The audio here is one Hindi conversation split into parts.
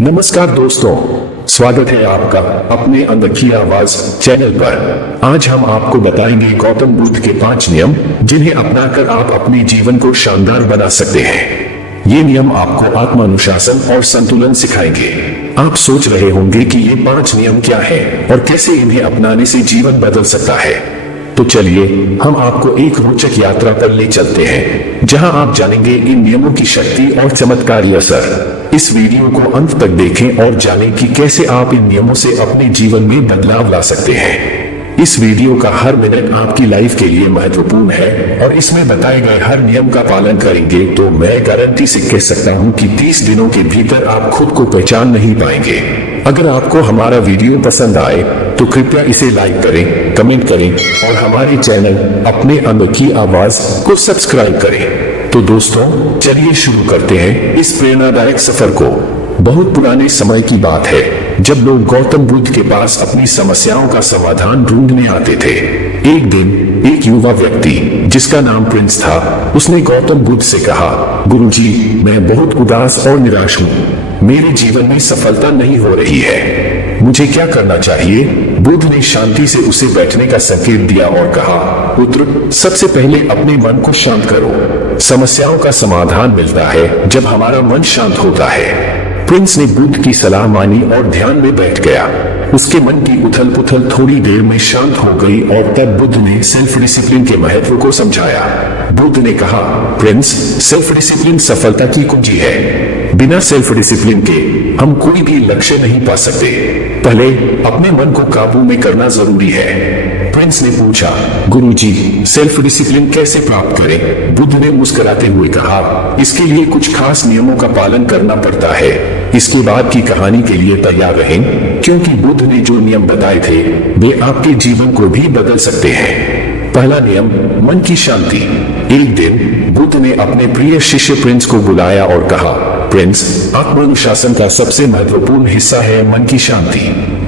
नमस्कार दोस्तों, स्वागत है आपका अपने अंदर की आवाज चैनल पर। आज हम आपको बताएंगे गौतम बुद्ध के 5 नियम जिन्हें अपनाकर आप अपने जीवन को शानदार बना सकते हैं। ये नियम आपको आत्मानुशासन और संतुलन सिखाएंगे। आप सोच रहे होंगे कि ये 5 नियम क्या है और कैसे इन्हें अपनाने से जीवन बदल सकता है। तो चलिए हम आपको एक रोचक यात्रा पर ले चलते हैं जहां आप जानेंगे इन नियमों की शक्ति और चमत्कारी असर। इस वीडियो को अंत तक देखें और जानें कि कैसे आप इन नियमों से अपने जीवन में बदलाव ला सकते हैं। इस वीडियो का हर मिनट आपकी लाइफ के लिए महत्वपूर्ण है और इसमें बताए गए हर नियम का पालन करेंगे तो मैं गारंटी से कह सकता हूं कि 30 दिनों के भीतर आप खुद को पहचान नहीं पाएंगे। अगर आपको हमारा वीडियो पसंद आए तो कृपया इसे लाइक करें, कमेंट करें और हमारे चैनल अपने अंदर की आवाज को सब्सक्राइब करें। तो दोस्तों चलिए शुरू करते हैं इस प्रेरणादायक सफर को। बहुत पुराने समय की बात है जब लोग गौतम बुद्ध के पास अपनी समस्याओं का समाधान ढूंढने आते थे। एक दिन एक युवा व्यक्ति जिसका नाम प्रिंस था, उसने गौतम बुद्ध से कहा, गुरुजी, मैं बहुत उदास और निराश हूँ। मेरे जीवन में सफलता नहीं हो रही है। मुझे क्या करना चाहिए? बुद्ध ने शांति से उसे बैठने का संकेत दिया और कहा, पुत्र, सबसे पहले अपने मन को शांत करो। समस्याओं का समाधान मिलता है जब हमारा मन शांत होता है। प्रिंस ने बुद्ध की सलाह मानी और ध्यान में बैठ गया। उसके मन की उथल पुथल थोड़ी देर में शांत हो गई और तब बुद्ध ने सेल्फ डिसिप्लिन के महत्व को समझाया। बुद्ध ने कहा, प्रिंस, सेल्फ डिसिप्लिन सफलता की कुंजी है। बिना सेल्फ डिसिप्लिन के हम कोई भी लक्ष्य नहीं पा सकते। पहले अपने मन को काबू में करना जरूरी है। प्रिंस ने पूछा, गुरुजी, सेल्फ डिसिप्लिन कैसे प्राप्त करें? बुद्ध ने मुस्कुराते हुए कहा, इसके लिए कुछ खास नियमों का पालन करना पड़ता है। इसके बाद की कहानी के लिए तैयार रहें, क्योंकि बुद्ध ने जो नियम बताए थे वे आपके जीवन को भी बदल सकते हैं। पहला नियम, मन की शांति। एक दिन बुद्ध ने अपने प्रिय शिष्य प्रिंस को बुलाया और कहा, प्रिंस, आत्मानुशासन का सबसे महत्वपूर्ण हिस्सा है मन की शांति।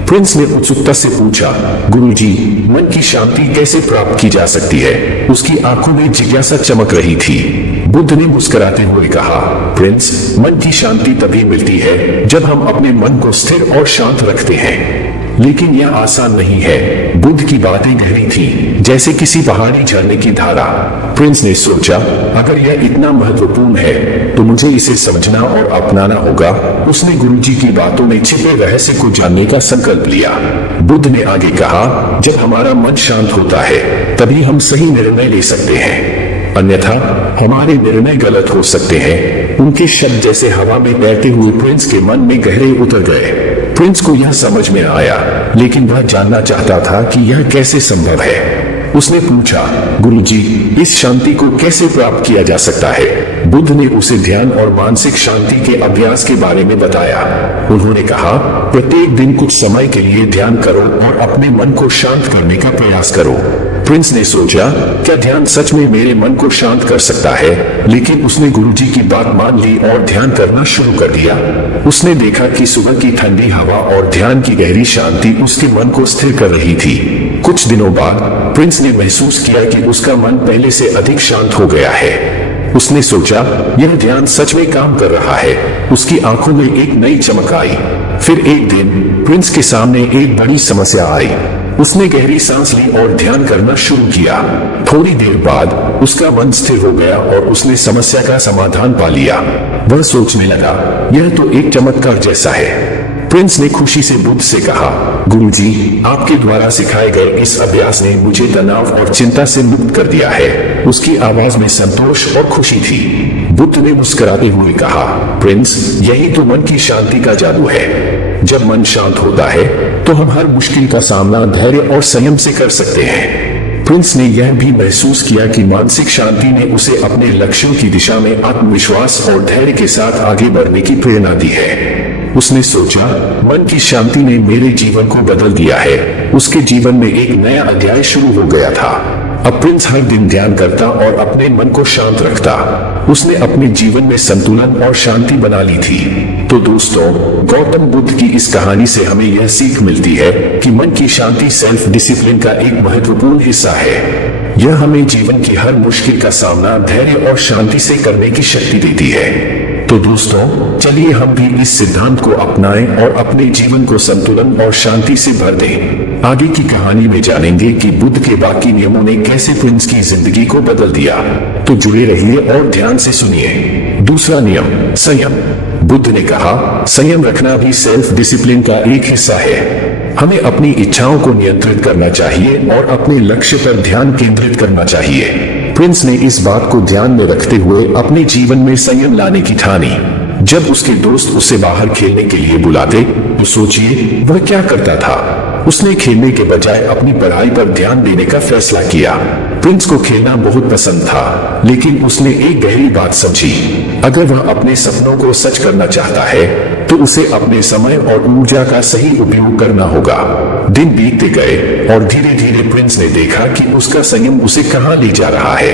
प्रिंस ने उत्सुकता से पूछा, गुरुजी, मन की शांति कैसे प्राप्त की जा सकती है? उसकी आंखों में जिज्ञासा चमक रही थी। बुद्ध ने मुस्कुराते हुए कहा, प्रिंस, मन की शांति तभी मिलती है जब हम अपने मन को स्थिर और शांत रखते हैं। लेकिन यह आसान नहीं है। बुद्ध की बातें गहरी थी, जैसे किसी पहाड़ी झरने की धारा। प्रिंस ने सोचा, अगर यह इतना महत्वपूर्ण है तो मुझे इसे समझना और अपनाना होगा। उसने गुरुजी की बातों में छिपे रहस्य को जानने का संकल्प लिया। बुद्ध ने आगे कहा, जब हमारा मन शांत होता है तभी हम सही निर्णय ले सकते हैं, अन्यथा हमारे निर्णय गलत हो सकते हैं। उनके शब्द जैसे हवा में तैरते हुए प्रिंस के मन में गहरे उतर गए। प्रिंस को यह समझ में आया, लेकिन वह जानना चाहता था कि यह कैसे संभव है। उसने पूछा, गुरुजी, इस शांति को कैसे प्राप्त किया जा सकता है? बुद्ध ने उसे ध्यान और मानसिक शांति के अभ्यास के बारे में बताया। उन्होंने कहा, प्रत्येक दिन कुछ समय के लिए ध्यान करो और अपने मन को शांत करने का प्रयास करो। प्रिंस ने सोचा, क्या ध्यान सच में मेरे मन को शांत कर सकता है? लेकिन उसने गुरुजी की बात मान ली और ध्यान करना शुरू कर दिया। उसने देखा कि सुबह की ठंडी हवा और ध्यान की गहरी शांति उसके मन को स्थिर कर रही थी। कुछ दिनों बाद प्रिंस ने महसूस किया कि उसका मन पहले से अधिक शांत हो गया है। उसने सोचा, यह ध्यान सच में काम कर रहा है। उसकी आंखों में एक नई चमक आई। फिर एक दिन प्रिंस के सामने एक बड़ी समस्या आई। उसने गहरी सांस ली और ध्यान करना शुरू किया। थोड़ी देर बाद उसका मन स्थिर हो गया और उसने समस्या का समाधान पा लिया। वह सोचने लगा, यह तो एक चमत्कार जैसा है। प्रिंस ने खुशी से बुद्ध से कहा, गुरुजी, आपके द्वारा सिखाए गए इस अभ्यास ने मुझे तनाव और चिंता से मुक्त कर दिया है। उसकी आवाज में संतोष और खुशी थी। बुद्ध ने मुस्कुराते हुए कहा, प्रिंस, यही तो मन की शांति का जादू है। जब मन शांत होता है तो हम हर मुश्किल का सामना धैर्य और संयम से कर सकते हैं। प्रिंस ने यह भी महसूस किया कि मानसिक शांति ने उसे अपने लक्ष्यों की दिशा में आत्मविश्वास और धैर्य के साथ आगे बढ़ने की प्रेरणा दी है। उसने सोचा, मन की शांति ने मेरे जीवन को बदल दिया है। उसके जीवन में एक नया अध्याय शुरू हो गया था। अब प्रिंस हर दिन ध्यान करता और अपने मन को शांत रखता। उसने अपने जीवन में संतुलन और शांति बना ली थी। तो दोस्तों, गौतम बुद्ध की इस कहानी से हमें यह सीख मिलती है कि मन की शांति सेल्फ डिसिप्लिन का एक महत्वपूर्ण हिस्सा है। यह हमें जीवन की हर मुश्किल का सामना धैर्य और शांति से करने की शक्ति देती है। तो दोस्तों, चलिए हम भी इस सिद्धांत को अपनाएं और अपने जीवन को संतुलन और शांति से भर दें। आगे की कहानी में जानेंगे कि बुद्ध के बाकी नियमों ने कैसे प्रिंस की जिंदगी को बदल दिया। तो जुड़े रहिए और ध्यान से सुनिए। दूसरा नियम, संयम। बुद्ध ने कहा, संयम रखना भी सेल्फ डिसिप्लिन का एक हिस्सा है। हमें अपनी इच्छाओं को नियंत्रित करना चाहिए और अपने लक्ष्य पर ध्यान केंद्रित करना चाहिए। प्रिंस ने इस बात को ध्यान में रखते हुए अपने जीवन में संयम लाने की ठानी। जब उसके दोस्त उसे बाहर खेलने के लिए बुलाते तो सोचिए वह क्या करता था। उसने खेलने के बजाय अपनी पढ़ाई पर ध्यान देने का फैसला किया। प्रिंस को खेलना बहुत पसंद था, लेकिन उसने एक गहरी बात समझी। अगर वह अपने सपनों को सच करना चाहता है तो उसे अपने समय और ऊर्जा का सही उपयोग करना होगा। दिन बीतते गए और धीरे धीरे प्रिंस ने देखा कि उसका संयम उसे कहां ले जा रहा है।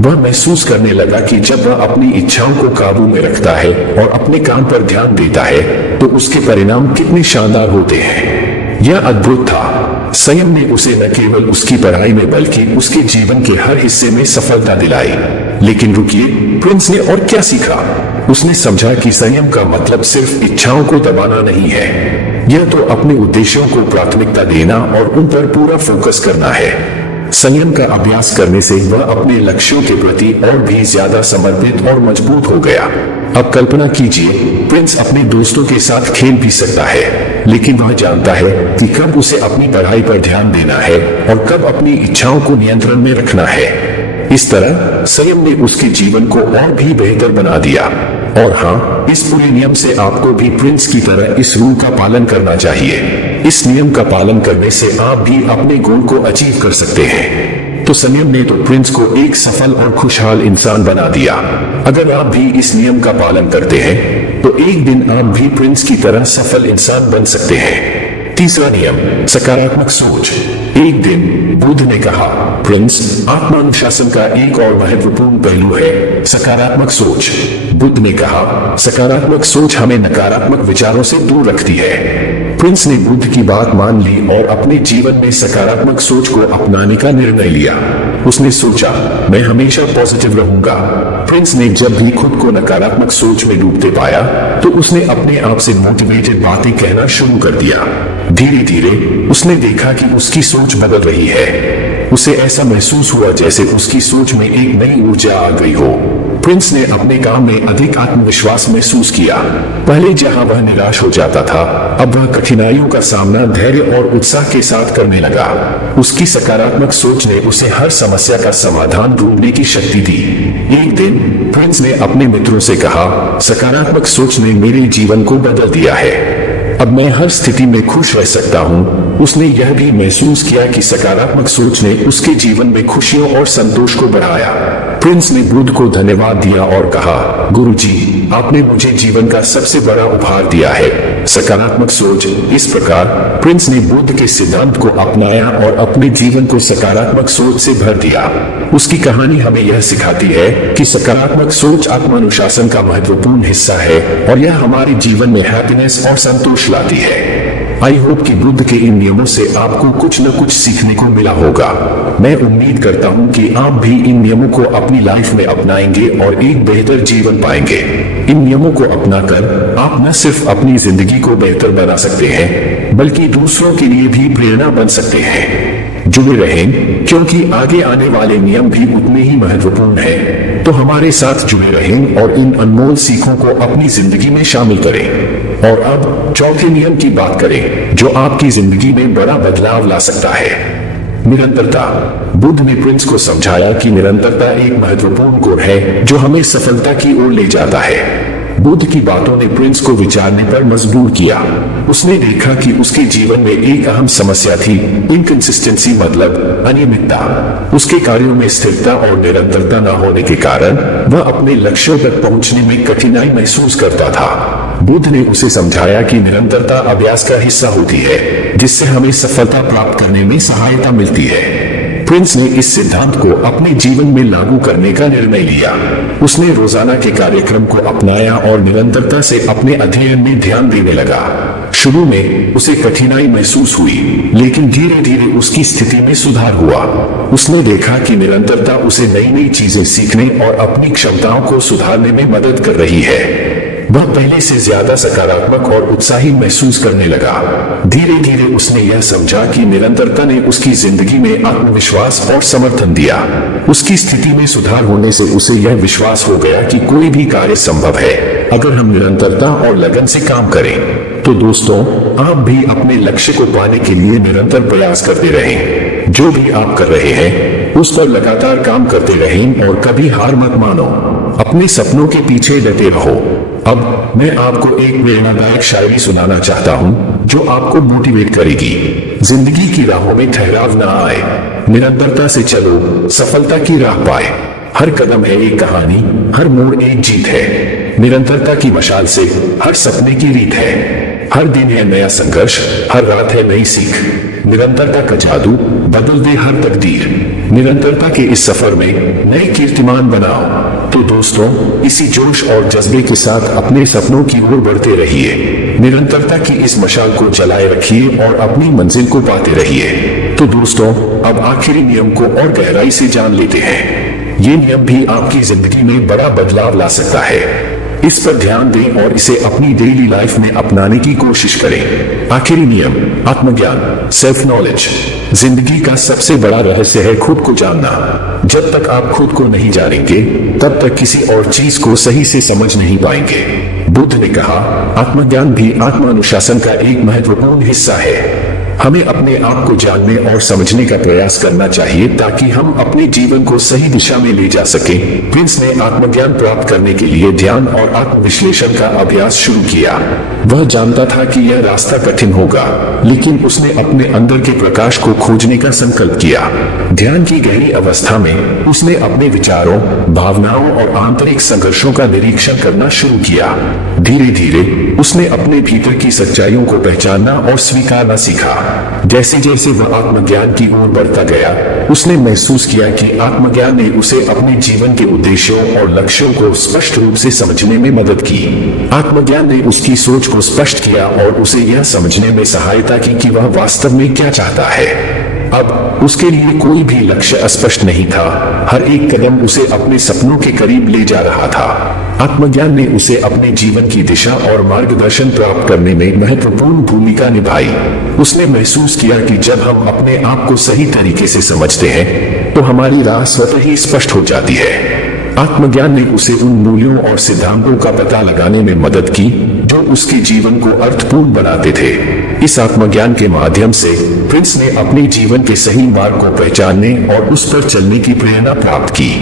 वह महसूस करने लगा कि जब वह अपनी इच्छाओं को काबू में रखता है और अपने काम पर ध्यान देता है तो उसके परिणाम कितने शानदार होते हैं। यह अद्भुत था। संयम ने उसे न केवल उसकी पढ़ाई में बल्कि उसके जीवन के हर हिस्से में सफलता दिलाई। लेकिन रुकिए, प्रिंस ने और क्या सीखा? उसने समझा कि संयम का मतलब सिर्फ इच्छाओं को दबाना नहीं है। यह तो अपने उद्देश्यों को प्राथमिकता देना और उन पर पूरा फोकस करना है। संयम का अभ्यास करने से वह अपने लक्ष्यों के प्रति और भी ज्यादा समर्पित और मजबूत हो गया। अब कल्पना कीजिए, प्रिंस अपने दोस्तों के साथ खेल भी सकता है, लेकिन वह जानता है कि कब उसे अपनी पढ़ाई पर ध्यान देना है और कब अपनी इच्छाओं को नियंत्रण में रखना है। इस तरह संयम ने उसके जीवन को और भी बेहतर बना दिया। और हाँ, इस पूरे नियम से आपको भी प्रिंस की तरह इस रूल का पालन करना चाहिए। इस नियम का पालन करने से आप भी अपने गोल को अचीव कर सकते हैं। तो संयम ने तो प्रिंस को एक सफल और खुशहाल इंसान बना दिया। अगर आप भी इस नियम का पालन करते हैं तो एक दिन आप भी प्रिंस की तरह सफल इंसान बन सकते हैं। तीसरा नियम, सकारात्मक सोच। एक दिन बुद्ध ने कहा, प्रिंस, आत्मानुशासन का एक और महत्वपूर्ण पहलू है सकारात्मक सोच। बुद्ध ने कहा, सकारात्मक सोच हमें नकारात्मक विचारों से दूर रखती है। प्रिंस ने बुद्ध की बात मान ली और अपने जीवन में सकारात्मक सोच को अपनाने का निर्णय लिया। उसने सोचा, मैं हमेशा पॉजिटिव रहूंगा। प्रिंस ने जब भी खुद को नकारात्मक सोच में डूबते पाया तो उसने अपने आप से मोटिवेटेड बातें कहना शुरू कर दिया। धीरे धीरे उसने देखा कि उसकी सोच बदल रही है। उसे ऐसा महसूस हुआ जैसे उसकी सोच में एक नई ऊर्जा आ गई हो। प्रिंस ने अपने काम में अधिक आत्मविश्वास महसूस किया। पहले जहां वह निराश हो जाता था, अब वह कठिनाइयों का सामना धैर्य और उत्साह के साथ करने लगा। उसकी सकारात्मक सोच ने उसे हर समस्या का समाधान ढूंढने की शक्ति दी। एक दिन प्रिंस ने अपने मित्रों से कहा, सकारात्मक सोच ने मेरे जीवन को बदल दिया है। अब मैं हर स्थिति में खुश रह सकता हूँ। उसने यह भी महसूस किया कि सकारात्मक सोच ने उसके जीवन में खुशियों और संतोष को बढ़ाया। प्रिंस ने बुद्ध को धन्यवाद दिया और कहा, गुरुजी, आपने मुझे जीवन का सबसे बड़ा उपहार दिया है, सकारात्मक सोच। इस प्रकार प्रिंस ने बुद्ध के सिद्धांत को अपनाया और अपने जीवन को सकारात्मक सोच से भर दिया। उसकी कहानी हमें यह सिखाती है कि सकारात्मक सोच आत्मानुशासन का महत्वपूर्ण हिस्सा है और यह हमारे जीवन में हैप्पीनेस और संतोष लाती है। आई होप कि बुद्ध के इन नियमों से आपको कुछ न कुछ सीखने को मिला होगा। मैं उम्मीद करता हूँ कि आप भी इन नियमों को अपनी लाइफ में अपनाएंगे और एक बेहतर जीवन पाएंगे। इन नियमों को अपनाकर आप न सिर्फ अपनी जिंदगी को बेहतर बना सकते हैं, बल्कि दूसरों के लिए भी प्रेरणा बन सकते हैं। जुड़े रहें, क्योंकि आगे आने वाले नियम भी उतने ही महत्वपूर्ण हैं। तो हमारे साथ जुड़े रहें और इन अनमोल सीखों को अपनी जिंदगी में शामिल करें। और अब चौथे नियम की बात करें, जो आपकी जिंदगी में बड़ा बदलाव ला सकता है, निरंतरता। बुद्ध ने प्रिंस को समझाया कि निरंतरता एक महत्वपूर्ण गुण है जो हमें सफलता की ओर ले जाता है। बुद्ध की बातों ने प्रिंस को विचारने पर मजबूर किया। उसने देखा कि उसके जीवन में एक अहम समस्या थी, इनकंसिस्टेंसी, मतलब अनियमितता। उसके कार्यों में स्थिरता और निरंतरता न होने के कारण वह अपने लक्ष्यों तक पहुंचने में कठिनाई महसूस करता था। बुद्ध ने उसे समझाया कि निरंतरता अभ्यास का हिस्सा होती है, जिससे हमें सफलता प्राप्त करने में सहायता मिलती है। प्रिंस ने इस सिद्धांत को अपने जीवन में लागू करने का निर्णय लिया। उसने रोजाना के कार्यक्रम को अपनाया और निरंतरता से अपने अध्ययन में ध्यान देने लगा। शुरू में उसे कठिनाई महसूस हुई, लेकिन धीरे धीरे उसकी स्थिति में सुधार हुआ। उसने देखा कि निरंतरता उसे नई नई चीजें सीखने और अपनी क्षमताओं को सुधारने में मदद कर रही है। वह पहले से ज्यादा सकारात्मक और उत्साही महसूस करने लगा। धीरे धीरे उसने यह समझा कि निरंतरता ने उसकी जिंदगी में आत्मविश्वास और समर्थन दिया। उसकी स्थिति में सुधार होने से उसे यह विश्वास हो गया कि कोई भी कार्य संभव है अगर हम निरंतरता और लगन से काम करें। तो दोस्तों, आप भी अपने लक्ष्य को पाने के लिए निरंतर प्रयास करते रहें। जो भी आप कर रहे हैं उस पर लगातार काम करते रहें और कभी हार मत मानो। अपने सपनों के पीछे डटे रहो। अब मैं आपको एक प्रेरणादायक शायरी सुनाना चाहता हूँ जो आपको मोटिवेट करेगी। जिंदगी की राहों में ठहराव ना आए, निरंतरता से चलो, सफलता की राह पाए। हर कदम है एक कहानी, हर मोड़ एक जीत है। निरंतरता की मशाल से हर सपने की रीत है। हर दिन है नया संघर्ष, हर रात है नई सीख। निरंतरता का जादू बदल दे हर तकदीर। निरंतरता के इस सफर में नए कीर्तिमान बनाओ। तो दोस्तों, इसी जोश और जज्बे के साथ अपने सपनों की ओर बढ़ते रहिए। निरंतरता की इस मशाल को जलाए रखिए और अपनी मंजिल को पाते रहिए। तो दोस्तों, अब आखिरी नियम को और गहराई से जान लेते हैं। ये नियम भी आपकी जिंदगी में बड़ा बदलाव ला सकता है। इस पर ध्यान दें और इसे अपनी डेली लाइफ में अपनाने की कोशिश करें। आखिरी नियम, आत्मज्ञान, सेल्फ नॉलेज। जिंदगी का सबसे बड़ा रहस्य है खुद को जानना। जब तक आप खुद को नहीं जानेंगे, तब तक किसी और चीज को सही से समझ नहीं पाएंगे। बुद्ध ने कहा, आत्मज्ञान भी आत्मानुशासन का एक महत्वपूर्ण हिस्सा है। हमें अपने आप को जानने और समझने का प्रयास करना चाहिए ताकि हम अपने जीवन को सही दिशा में ले जा सकें। प्रिंस ने आत्मज्ञान प्राप्त करने के लिए ध्यान और आत्मविश्लेषण का अभ्यास शुरू किया। वह जानता था कि यह रास्ता कठिन होगा, लेकिन उसने अपने अंदर के प्रकाश को खोजने का संकल्प किया। ध्यान की गहरी अवस्था में उसने अपने विचारों, भावनाओं और आंतरिक संघर्षों का निरीक्षण करना शुरू किया। धीरे धीरे उसने अपने भीतर की सच्चाइयों को पहचानना और स्वीकारना सीखा। जैसे जैसे वह आत्मज्ञान की ओर बढ़ता गया, उसने महसूस किया कि आत्मज्ञान ने उसे अपने जीवन के उद्देश्यों और लक्ष्यों को स्पष्ट रूप से समझने में मदद की। आत्मज्ञान ने उसकी सोच को स्पष्ट किया और उसे यह समझने में सहायता की कि वह वास्तव में क्या चाहता है। अब उसके लिए कोई भी लक्ष्य अस्पष्ट नहीं था। हर एक कदम उसे अपने सपनों के करीब ले जा रहा था। आत्मज्ञान ने उसे अपने जीवन की दिशा और मार्गदर्शन प्राप्त करने में महत्वपूर्ण भूमिका निभाई। उसने महसूस किया कि जब हम अपने आप को सही तरीके से समझते हैं, तो हमारी राह स्वतः ही स्पष्ट हो जाती है। आत्मज्ञान ने उसे उन मूल्यों और सिद्धांतों का पता लगाने में मदद की जो उसके जीवन को अर्थपूर्ण बनाते थे। इस आत्मज्ञान के माध्यम से प्रिंस ने अपने जीवन के सही मार्ग को पहचानने और उस पर चलने की प्रेरणा प्राप्त की।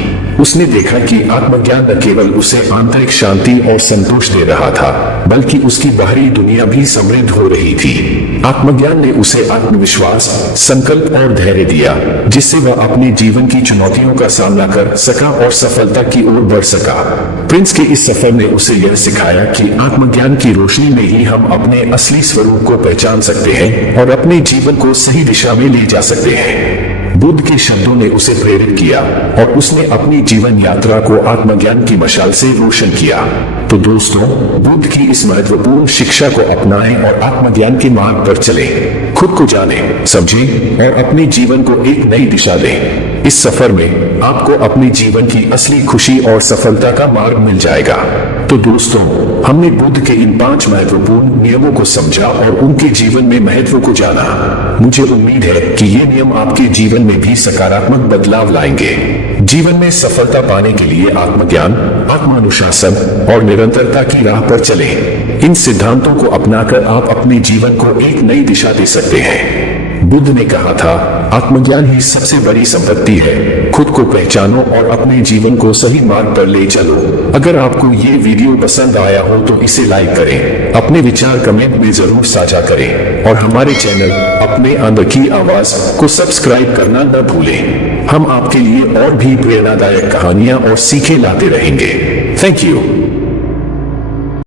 उसने देखा कि आत्मज्ञान न केवल उसे आंतरिक शांति और संतोष दे रहा था, बल्कि उसकी बाहरी दुनिया भी समृद्ध हो रही थी। आत्मज्ञान ने उसे आत्मविश्वास, संकल्प और धैर्य दिया, जिससे वह अपने जीवन की चुनौतियों का सामना कर सका और सफलता की ओर बढ़ सका। प्रिंस के इस सफर ने उसे यह सिखाया कि आत्मज्ञान की रोशनी में ही हम अपने असली स्वरूप को पहचान सकते हैं और अपने जीवन को सही दिशा में ले जा सकते हैं। बुद्ध के शब्दों ने उसे प्रेरित किया और उसने अपनी जीवन यात्रा को आत्मज्ञान की मशाल से रोशन किया। तो दोस्तों, बुद्ध की इस महत्वपूर्ण शिक्षा को अपनाएं और आत्मज्ञान के मार्ग पर चलें। खुद को जानें, समझें और अपने जीवन को एक नई दिशा दें। इस सफर में आपको अपने जीवन की असली खुशी और सफलता का मार्ग मिल जाएगा। तो दोस्तों, हमने बुद्ध के इन 5 महत्वपूर्ण नियमों को समझा और उनके जीवन में महत्व को जाना। मुझे उम्मीद है कि ये नियम आपके जीवन में भी सकारात्मक बदलाव लाएंगे। जीवन में सफलता पाने के लिए आत्मज्ञान, आत्मानुशासन और निरंतरता की राह पर चलें। इन सिद्धांतों को अपनाकर आप अपने जीवन को एक नई दिशा दे सकते हैं। बुद्ध ने कहा था, आत्मज्ञान ही सबसे बड़ी संपत्ति है। खुद को पहचानो और अपने जीवन को सही मार्ग पर ले चलो। अगर आपको ये वीडियो पसंद आया हो तो इसे लाइक करें, अपने विचार कमेंट में जरूर साझा करें और हमारे चैनल अपने अंदर की आवाज को सब्सक्राइब करना न भूलें। हम आपके लिए और भी प्रेरणादायक कहानियां और सीखें लाते रहेंगे। Thank you.